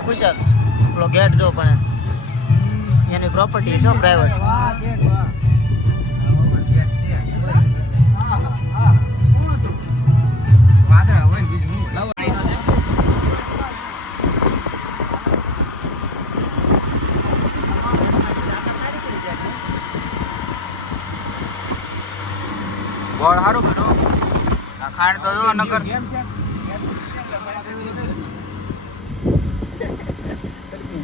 જો. પેલો ગેટ જો પણ એની પ્રોપર્ટી છે પ્રાઇવેટ સારું કર્યું. ખાંડ તો જો નગર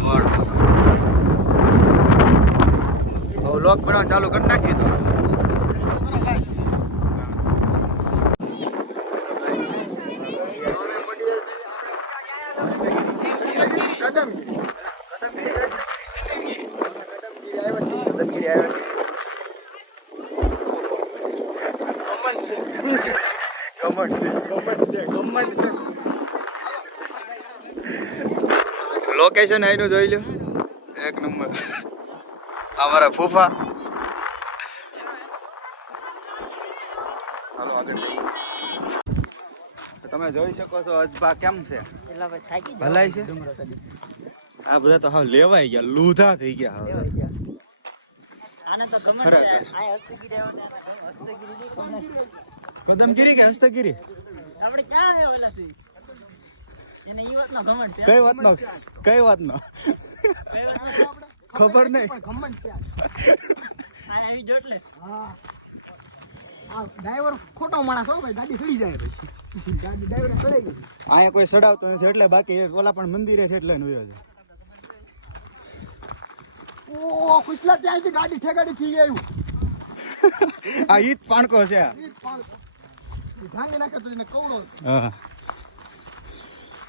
ગોળ. હવે લોક બનાવ ચાલુ કરી નાખી તો કદમગીરી આવ્યા છે ગમન છે લોકેશન આઈનું જોઈ લ્યો. એક નંબર. અમારા ફૂફા. તમે જોઈ શકો છો અજબા કેમ છે. ભલાઈ છે? આ બધા તો હાવ લેવાઈ ગયા લૂધા થઈ ગયા હવે. કદમગીરી કે હસ્તગીરી? આપણે ક્યાં આવ્યા ઓલા છે? એને ઈ વાતનો ઘમંડ છે. કઈ વાત નો કઈ વાત નો કઈ વાતનો? છે આપણે? ખબર નહીં. આ આવી જો એટલે. ડ્રાઈવર ખોટો માણસ હો ભાઈ ગાડી ખડી જાય પછી. ગાડી ડ્રાઈવર ચડાઈ ગઈ. કોઈ સડાવતો નથી એટલે બાકી એ ઓલા પણ મંદિરે છે એટલે નું છે ઓ કુછલા ત્યાંથી ગાડી ઠેકાડી થઈ આવ્યું. આ ઈ પાણકો છે. આ. ઈ ભાંગી નાખે તો એને કવડો. હા.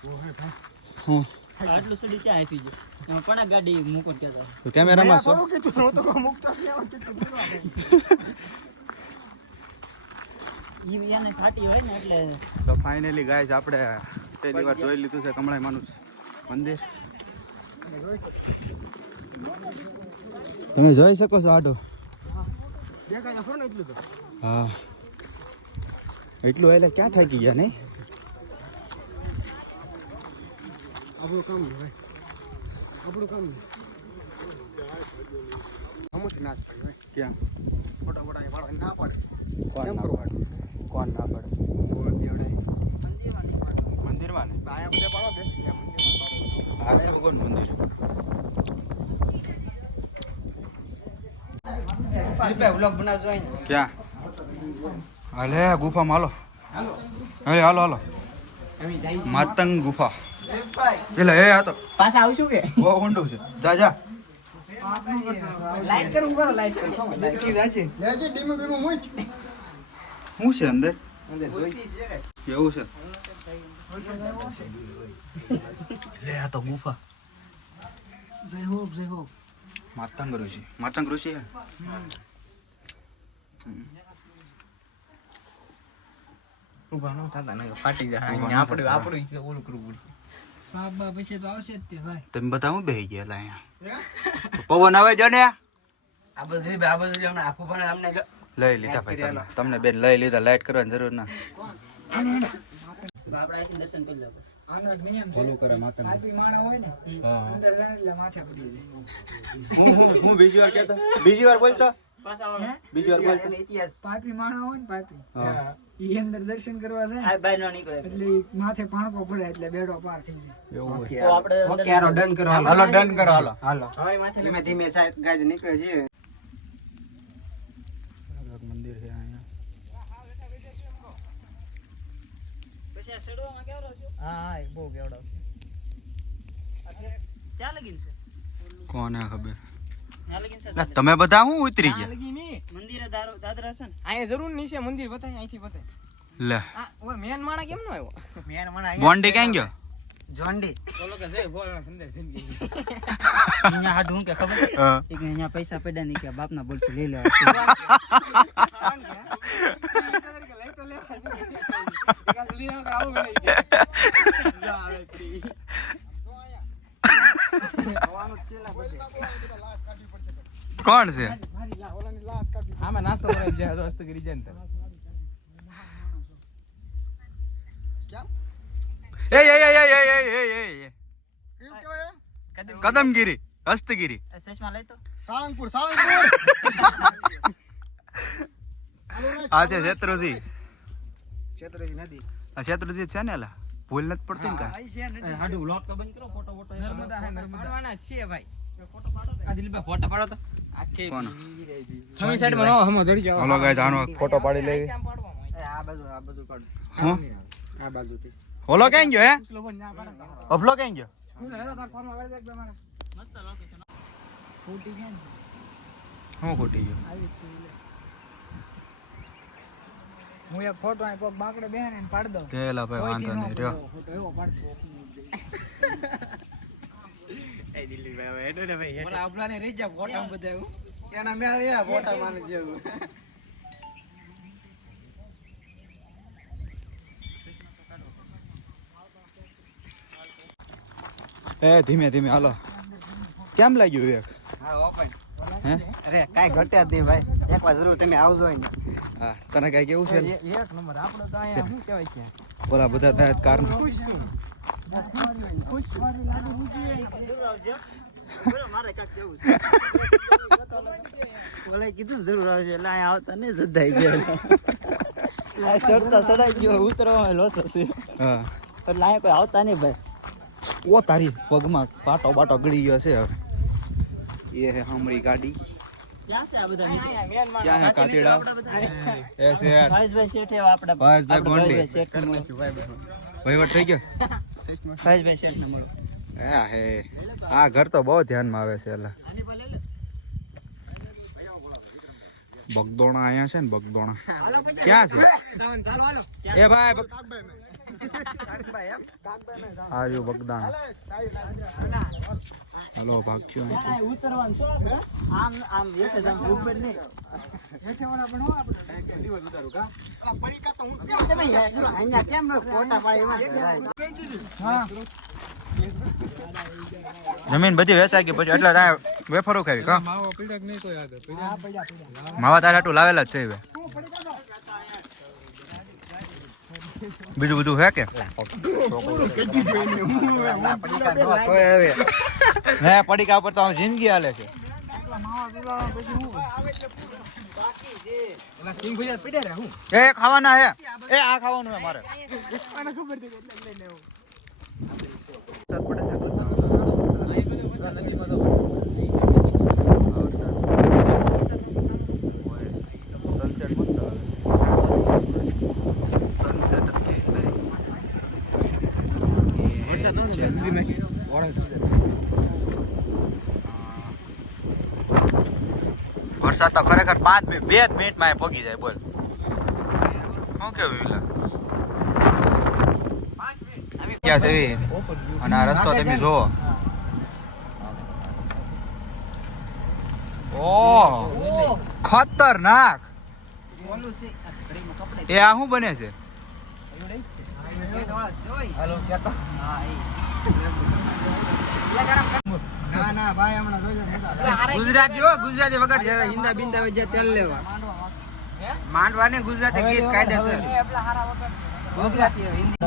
હું. આટલું સડી ક્યાં આપી ગયો એમાં પણ ગાડી મૂકો ત્યાં તો કેમેરામાં છો હું તો મુકતા એને ફાટી હોય ને એટલે તો ફાઇનલી ગાઈસ આપણે પહેલી વાર જોઈ લીધું છે કમળાઈ માનું મંદિર. તમે જોઈ શકો છો આટો દેખાય ખરો ને એટલું તો. હા. એટલું એટલે ક્યાં થાકી ગયા નહીં? આપણું કામ ભાઈ. આપણું કામ ના. જ પડી ક્યાં? મોટા મોટા એ વાળા ના પડે. કોણ ના પડે? કોણ ના પાડે? મંદિરમાં ને આયા બધે પાડો દે. મંદિરમાં ભગવાન મંદિર? ક્યાં? હાલે ગુફામાં હાલો. હાલે. હાલો હાલો માતંગ ગુફા. પેલા એ આ તો. પાછા આવશું કે? બહુ ઊંડું છે. જા જા. લાઈટ કરું બરો લાઈટ કરું. લેજે ડીમું બીમું મૂક. શું છે અંદર? કેવું છે. લે આ તો ગુફા. જય હો જય હો. માતંગ ઋષિ. માતંગ ઋષિ હે? ઊભા નો થતા ને ફાટી જાય. આપણે આપણું છે ઓલું કરવું પડશે. બાબા પછી તો આવશે જ તે ભાઈ. તમે બધા હું બેહી ગયા લા અહીંયા પવન આવે જો ને આ બધું આ બધું અમને આખું પણ અમને લઈ લીધા ભાઈ તમને તમને બેન લઈ લીધા લાઈટ કરવાની જરૂર ના. આપણે દર્શન કરી લેવું. આનો નિયમ છે. કરે માતંગ પાપી માણા હોય ને અંદર જાય એટલે માથે પડી જાય હું હું- હું બીજી વાર કહેતો. બીજી વાર બોલતો? બીજી ઇતિહાસ પાપી માણા હોય ને પાપી. હા. અંદર દર્શન કરવા જાય ને આ નીકળે. એટલે માથે પાણકો પડે એટલે બેડો પાર થઈ જાય. એવું આપણે ઓકે હાલો ડન કરો હાલો હાલો ડન કરો હાલો. હાલો. ધીમે ધીમે સાહેબ ગાજ નીકળે છે. મંદિર છે અહીંયા. પછી આ સડવામાં કેવડો છે? હા હા બહુ કેવડો છે? કોને ખબર? તમે બધા હું ઉતરી ગયા? મંદિરે દારો દાદરા છે અહીંયા જરૂર નહીં છે મંદિર બતાય અહીંથી બતાય. લે. આ ઓય મેન માણા કેમ નો આવ્યો? મેન માણા બોન્ડી ક્યાં ગયો? જોન્ડી અહીંયા હાડું હું કે ખબર? હા. એક અહીંયા પૈસા પડ્યા નહીં કે બાપના બોલથી લઈ લેવા. કોણ છે? આમાં નાસ્તો કરાવી જાય તો કરી જાય ને એ એ એ એ એ એ? કદમગીરી હસ્તગીરી. ચશ્મા લઈ તો. સાળંગપુર સાળંગપુર. આ છે શેત્રુજી શેત્રુજી નથી. આ શેત્રુજી છે ને ભૂલ નથી પડતી ને કાંઈ? હાડું વ્લોગ તો બંધ કરો ફોટો ફોટો પાડવાના નર્મદા છે ભાઈ. ફોટા પાડો તો. આખી કોણ? સાઈડમાં રહો હમો જોડી જાઓ. હલો ગાઈસ આનો ફોટો પાડી લેવી. આ બાજુ આ બાજુ કાઢ. હું? આ ગયો હે? સ્લો બન ના પાડો. અભલો ક્યાં ગયો? મસ્ત લોકેશન ફૂટી ગયા હું ખોટી ગયો? હું એક ફોટો આ કોક બાકડે બેહને ને પાડ દઉં. કેલા ભાઈ વાંધો નહીં રહ્યો. ફોટો એવો પાડ એ દિલ્હીભાઈ હવે હેડો ને ભાઈ મને આપણાને રહી જા ફોટા બધા હું એના મેળ ફોટા માને જેવું. એ ધીમે ધીમે હાલો. કેમ લાગ્યું વિવેક હા અરે કાઈ ઘટ્યા જ નહીં ભાઈ. એકવાર જરૂર તમે આવજો ને હા તને કઈ કેવું છે? એક નંબર. આપણો તો અહીંયા શું કહેવાય છે? ઓલા બધા ત્યાં કીધું જરૂર આવશે એટલે અહીંયા આવતા નહીં સદાઈ ગયા. સડતા સડાઈ ગયો ઉતરવામાં લોસ હશે એટલે અહીંયા કોઈ આવતા નહીં ભાઈ. ઓ તારી પગમાં પાટો બાટો ગળી ગયો છે હવે. એ હે હમરી ગાડી. ક્યાં છે આ બધા? કાતીડા? એ શેઠ ભાઈભાઈ આપણા વહીવટ થઈ ગયો? મળો. હા હે. આ ઘર તો બહુ ધ્યાનમાં આવે છે એલા બગદોણા અહીંયા છે ને બગદોણા. ક્યાં છે? એ ભાઈ આવ્યું બગદાણા. હાલો ભાગજો ઉતરવાનું આમ આમ એક જ ઉપર નહીં. જમીન બધી વેચાઈ ગઈ પછી એટલે ત્યાં વેફરો ખાવી કા? માવા તારે આટલું લાવેલા જ છે હવે. બીજું બધું હે કે? હે પડીકા ઉપર તો આમ જિંદગી હાલે છે. એ ખાવાના હે. એ આ ખાવાનું હે મારે. સનસેટ મસ્ત આવે સનસેટ વરસાદ તો ખરેખર પાંચ મિનિટ બે જ મિનિટમાં પગી જાય બોલ. શું કેવું વિલા? ક્યાં છે અને આ રસ્તો તમે જોવો ઓ ખતરનાક. એ આ શું બને છે? ના ગુજરાતી હો ગુજરાતી વગર જે હિન્દા બિંદા હોય તેલ લેવા. માંડવા ને ગુજરાતી ગીત કાયદેસર. ગુજરાતી હિન્દી